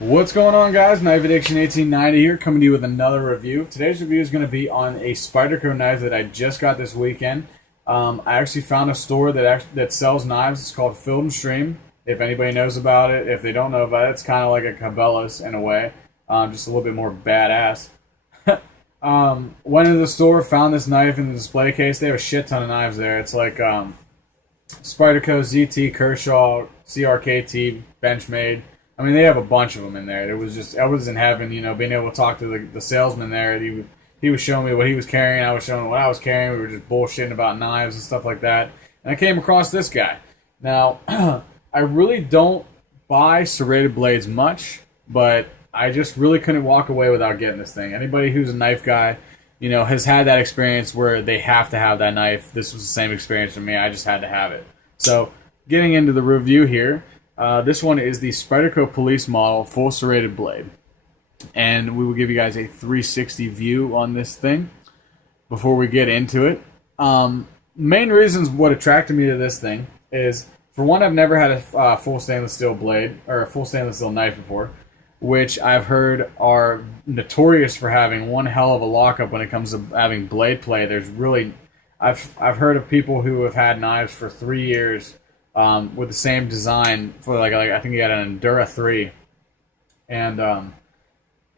What's going on, guys? Knife Addiction 1890 here, coming to you with another review. Today's review is going to be on a Spyderco knife that I just got this weekend. I actually found a store that sells knives. It's called Field and Stream. If anybody knows about it, if they don't know about it, it's kind of like a Cabela's in a way, just a little bit more badass. Went into the store, found this knife in the display case. They have a shit ton of knives there. It's like Spyderco, ZT, Kershaw, CRKT, Benchmade. I mean, they have a bunch of them in there. It was just, I was in heaven, you know, being able to talk to the salesman there. He was showing me what he was carrying. I was showing him what I was carrying. We were just bullshitting about knives and stuff like that. And I came across this guy. Now, I really don't buy serrated blades much, but I just really couldn't walk away without getting this thing. Anybody who's a knife guy, you know, has had that experience where they have to have that knife. This was the same experience for me. I just had to have it. So, getting into the review here. This one is the Spyderco Police Model Full Serrated Blade. And we will give you guys a 360 view on this thing before we get into it. Main reasons what attracted me to this thing is, for one, I've never had a full stainless steel blade, or a full stainless steel knife before, which I've heard are notorious for having one hell of a lockup when it comes to having blade play. There's really, I've heard of people who have had knives for 3 years with the same design for like I think he had an Endura 3, and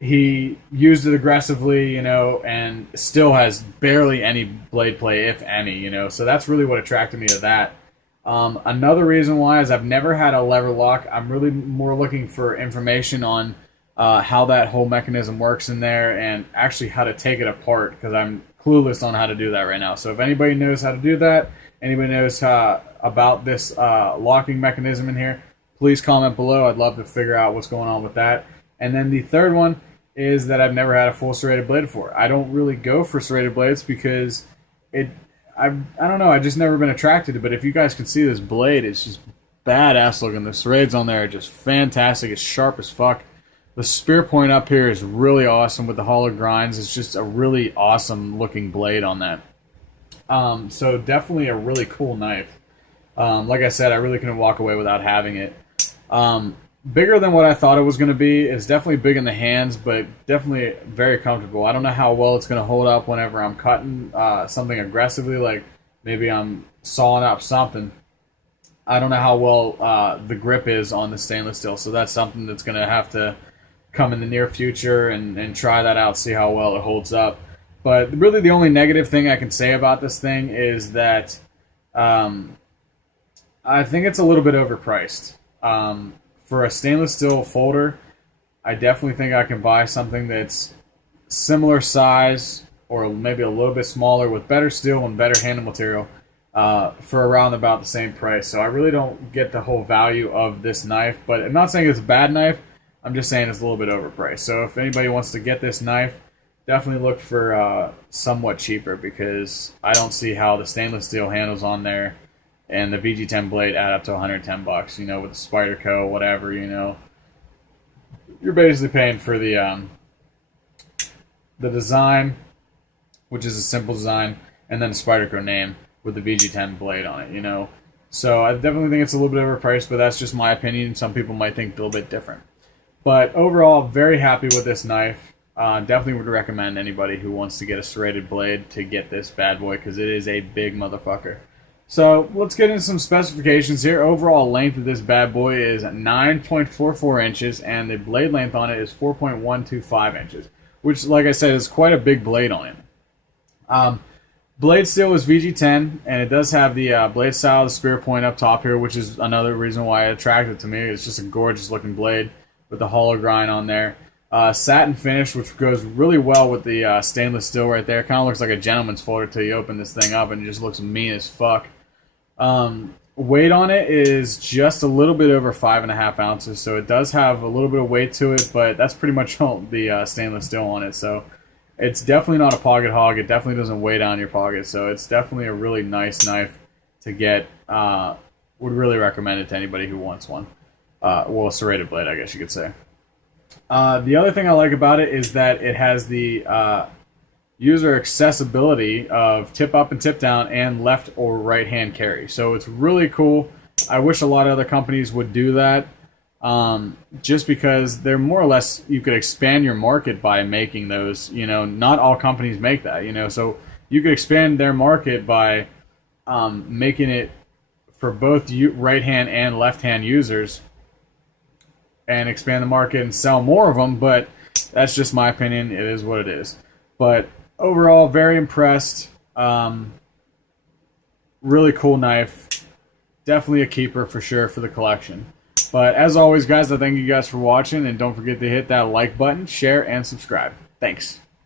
he used it aggressively, you know, and still has barely any blade play, if any, you know. So that's really what attracted me to that. Another reason why is I've never had a lever lock. I'm really more looking for information on how that whole mechanism works in there, and actually how to take it apart, because I'm clueless on how to do that right now. So if anybody knows how to do that, anybody knows about this locking mechanism in here, please comment below. I'd love to figure out what's going on with that. And then the third one is that I've never had a full serrated blade before. I don't really go for serrated blades because I don't know, I've just never been attracted to it. But if you guys can see this blade, it's just badass looking. The serrades on there are just fantastic. It's sharp as fuck. The spear point up here is really awesome with the hollow grinds. It's just a really awesome looking blade on that. So definitely a really cool knife. Like I said, I really couldn't walk away without having it. Bigger than what I thought it was going to be. It's definitely big in the hands, but definitely very comfortable. I don't know how well it's going to hold up whenever I'm cutting something aggressively, like maybe I'm sawing up something. I don't know how well the grip is on the stainless steel, so that's something that's going to have to come in the near future and try that out, see how well it holds up. But really the only negative thing I can say about this thing is that I think it's a little bit overpriced. For a stainless steel folder, I definitely think I can buy something that's similar size or maybe a little bit smaller with better steel and better handle material for around about the same price. So I really don't get the whole value of this knife, but I'm not saying it's a bad knife. I'm just saying it's a little bit overpriced. So if anybody wants to get this knife, definitely look for somewhat cheaper, because I don't see how the stainless steel handles on there and the VG10 blade add up to 110 bucks, you know, with the Spyderco, whatever, you know. You're basically paying for the design, which is a simple design, and then the Spyderco name with the VG10 blade on it, you know. So I definitely think it's a little bit overpriced, but that's just my opinion. Some people might think a little bit different. But overall, very happy with this knife. Definitely would recommend anybody who wants to get a serrated blade to get this bad boy, because it is a big motherfucker. So let's get into some specifications here. Overall length of this bad boy is 9.44 inches, and the blade length on it is 4.125 inches, which, like I said, is quite a big blade on it. Blade steel is VG10, and it does have the blade style, the spear point up top here, which is another reason why it attracted to me. It's just a gorgeous looking blade with the hollow grind on there. Satin finish, which goes really well with the stainless steel right there. Kind of looks like a gentleman's folder till you open this thing up, and it just looks mean as fuck. Weight on it is just a little bit over 5.5 ounces, so it does have a little bit of weight to it, but that's pretty much all the stainless steel on it. So it's definitely not a pocket hog. It definitely doesn't weigh down your pocket, so it's definitely a really nice knife to get. Would really recommend it to anybody who wants one. Well, a serrated blade, I guess you could say. The other thing I like about it is that it has the user accessibility of tip up and tip down and left or right hand carry. So it's really cool. I wish a lot of other companies would do that. just because they're more or less, you could expand your market by making those. Not all companies make that. So you could expand their market by making it for both right hand and left hand users, and expand the market and sell more of them. But that's just my opinion. It is what it is. But overall, very impressed. Really cool knife. Definitely a keeper for sure for the collection. But as always, guys, I thank you guys for watching, and don't forget to hit that like button, share, and subscribe. Thanks.